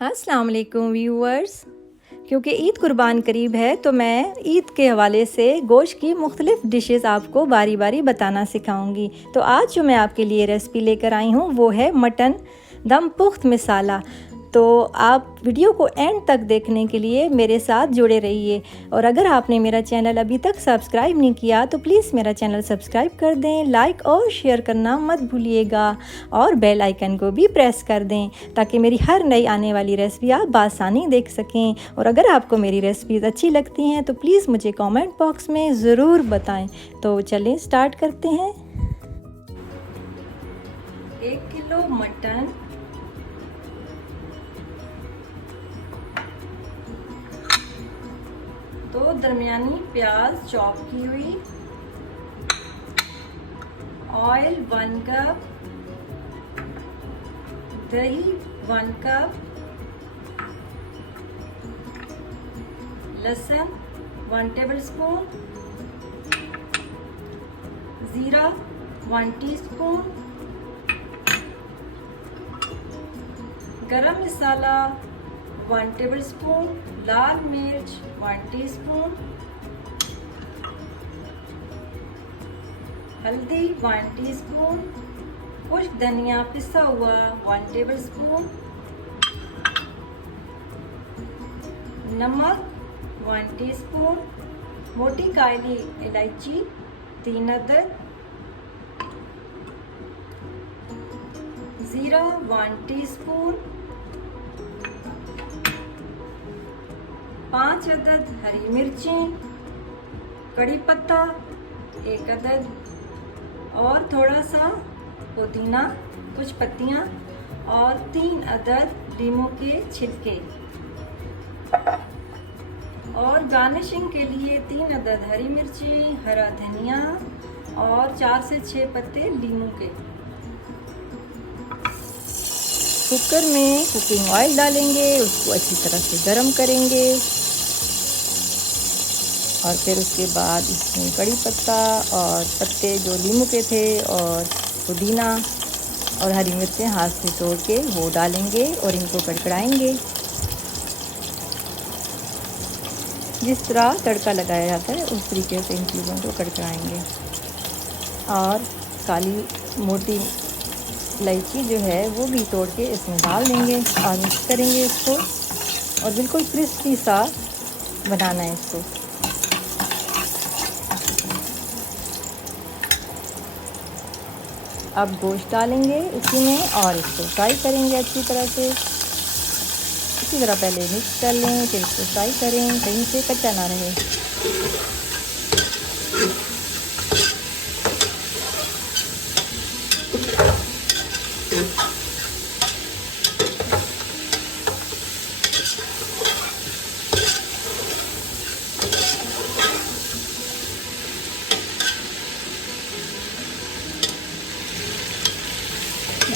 अस्सलाम वालेकुम व्यूअर्स। क्योंकि ईद कुर्बान करीब है तो मैं ईद के हवाले से गोश्त की मुख्तलिफ़ डिशेस आपको बारी बारी बताना सिखाऊंगी। तो आज जो मैं आपके लिए रेसिपी लेकर आई हूँ वो है मटन दम पुख्त मसाला। तो आप वीडियो को एंड तक देखने के लिए मेरे साथ जुड़े रहिए। और अगर आपने मेरा चैनल अभी तक सब्सक्राइब नहीं किया तो प्लीज़ मेरा चैनल सब्सक्राइब कर दें, लाइक और शेयर करना मत भूलिएगा और बेल आइकन को भी प्रेस कर दें ताकि मेरी हर नई आने वाली रेसिपी आप बासानी देख सकें। और अगर आपको मेरी रेसिपीज़ अच्छी लगती हैं तो प्लीज़ मुझे कमेंट बॉक्स में ज़रूर बताएं। तो चलें स्टार्ट करते हैं। 1 किलो मटन, 2 दरमियानी प्याज चॉप की हुई, ऑयल 1 कप, दही 1 कप, लहसुन 1 टेबलस्पून, ज़ीरा 1 टीस्पून, गरम मसाला 1 टेबलस्पून, लाल मिर्च 1 टीस्पून, हल्दी 1 टीस्पून, खुश्क धनिया पिसा हुआ 1 टेबलस्पून, नमक 1 टीस्पून, मोटी काली इलायची 3 अदद, ज़ीरा 1 टीस्पून, 5 अदद हरी मिर्चें, कड़ी पत्ता 1 अदद और थोड़ा सा पुदीना, कुछ पत्तियां और 3 अदद लीमू के छिलके। और गार्निशिंग के लिए 3 अदद हरी मिर्ची, हरा धनिया और 4 से 6 पत्ते लीमू के। कुकर में कुकिंग ऑयल डालेंगे, उसको अच्छी तरह से गर्म करेंगे और फिर उसके बाद इसमें कड़ी पत्ता और पत्ते जो लीमू के थे और पुदीना और हरी मिर्चें हाथ से तोड़ के वो डालेंगे और इनको कड़कड़ाएंगे। जिस तरह तड़का लगाया जाता है उस तरीके से इन चीज़ों को कड़कड़ाएंगे। और काली मोटी इलायची जो है वो भी तोड़ के इसमें डाल देंगे और मिक्स करेंगे इसको और बिल्कुल क्रिस्पी सा बनाना है इसको। अब गोश्त डालेंगे इसी में और इसको फ्राई करेंगे अच्छी तरह से। इसी तरह पहले मिक्स कर लें, फिर इसको फ्राई करें, कहीं से कच्चा ना रहे।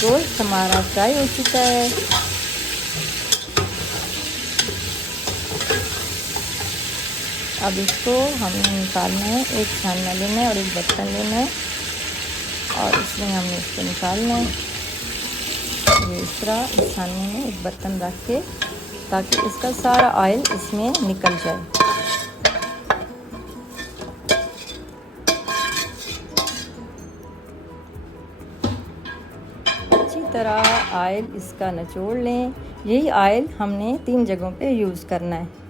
गोश्त हमारा फ्राई हो चुका है। अब इसको हमें निकालना है, एक छानना लेना है और एक बर्तन लेना है और इसमें हमने इसको निकालना है। ये इस तरह इस छानने में एक बर्तन रख के ताकि इसका सारा ऑयल इसमें निकल जाए। अच्छी तरह ऑयल इसका निचोड़ लें। यही ऑयल हमने 3 जगहों पे यूज़ करना है।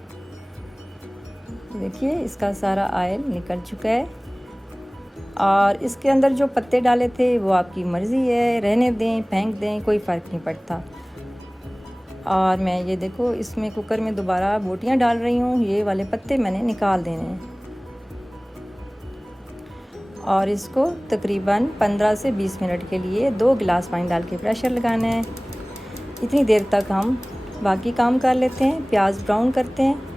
देखिए इसका सारा ऑयल निकल चुका है और इसके अंदर जो पत्ते डाले थे वो आपकी मर्ज़ी है, रहने दें फेंक दें कोई फ़र्क नहीं पड़ता। और मैं ये देखो इसमें कुकर में दोबारा बोटियां डाल रही हूँ। ये वाले पत्ते मैंने निकाल देने हैं और इसको तकरीबन 15 से 20 मिनट के लिए 2 गिलास पानी डाल के प्रेशर लगाना है। इतनी देर तक हम बाकी काम कर लेते हैं। प्याज ब्राउन करते हैं।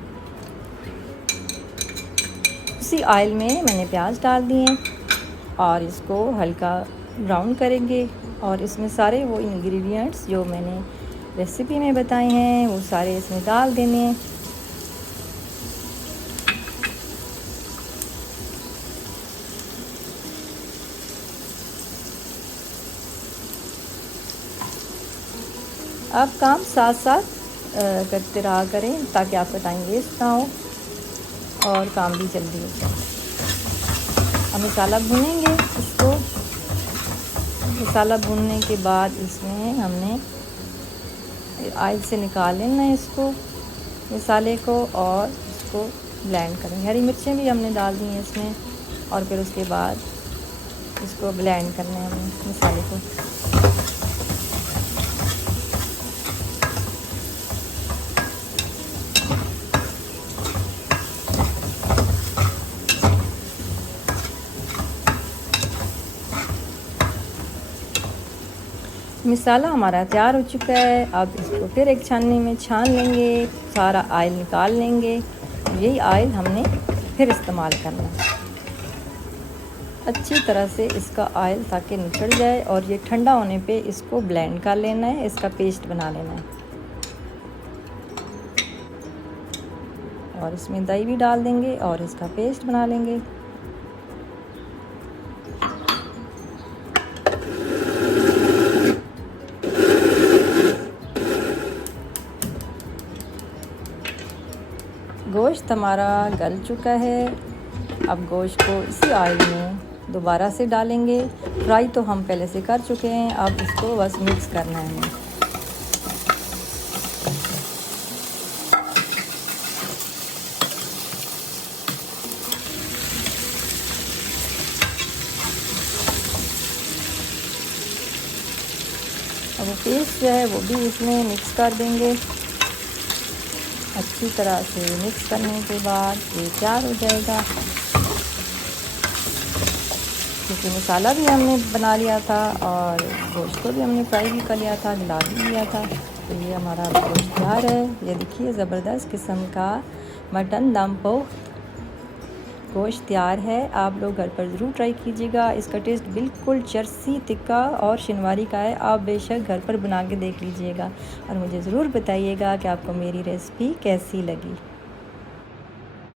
उसी ऑयल में मैंने प्याज डाल दिए और इसको हल्का ब्राउन करेंगे और इसमें सारे वो इंग्रेडिएंट्स जो मैंने रेसिपी में बताए हैं वो सारे इसमें डाल देने हैं। अब काम साथ साथ करते रहा करें ताकि आपका टाइम वेस्ट ना हो और काम भी जल्दी हो जाए। अब मसाला भूनेंगे इसको। मसाला भूनने के बाद इसमें हमने ऑयल से निकाल लेना है इसको, मसाले को, और इसको ब्लेंड करेंगे। हरी मिर्चें भी हमने डाल दी हैं इसमें, और फिर उसके बाद इसको ब्लेंड करना है हमने मसाले को। मसाला हमारा तैयार हो चुका है। अब इसको फिर एक छाननी में छान लेंगे, सारा ऑयल निकाल लेंगे। यही ऑयल हमने फिर इस्तेमाल करना है अच्छी तरह से इसका ऑयल, ताकि निकल जाए। और ये ठंडा होने पे इसको ब्लेंड कर लेना है, इसका पेस्ट बना लेना है। और इसमें दही भी डाल देंगे और इसका पेस्ट बना लेंगे। गोश्त हमारा गल चुका है। अब गोश्त को इसी ऑयल में दोबारा से डालेंगे। फ्राई तो हम पहले से कर चुके हैं, अब इसको बस मिक्स करना है हमें। अब वो पेस्ट जो है वो भी इसमें मिक्स कर देंगे। अच्छी तरह से मिक्स करने के बाद ये तैयार हो जाएगा। क्योंकि मसाला भी हमने बना लिया था और गोश्त को भी हमने फ्राई भी कर लिया था, हिला भी लिया था। तो ये हमारा गोश्त तैयार है। ये देखिए ज़बरदस्त किस्म का मटन दम पोख गोश्त तैयार है। आप लोग घर पर ज़रूर ट्राई कीजिएगा। इसका टेस्ट बिल्कुल चरसी, तिक्का और शिनवारी का है। आप बेशक घर पर बना के देख लीजिएगा और मुझे ज़रूर बताइएगा कि आपको मेरी रेसिपी कैसी लगी।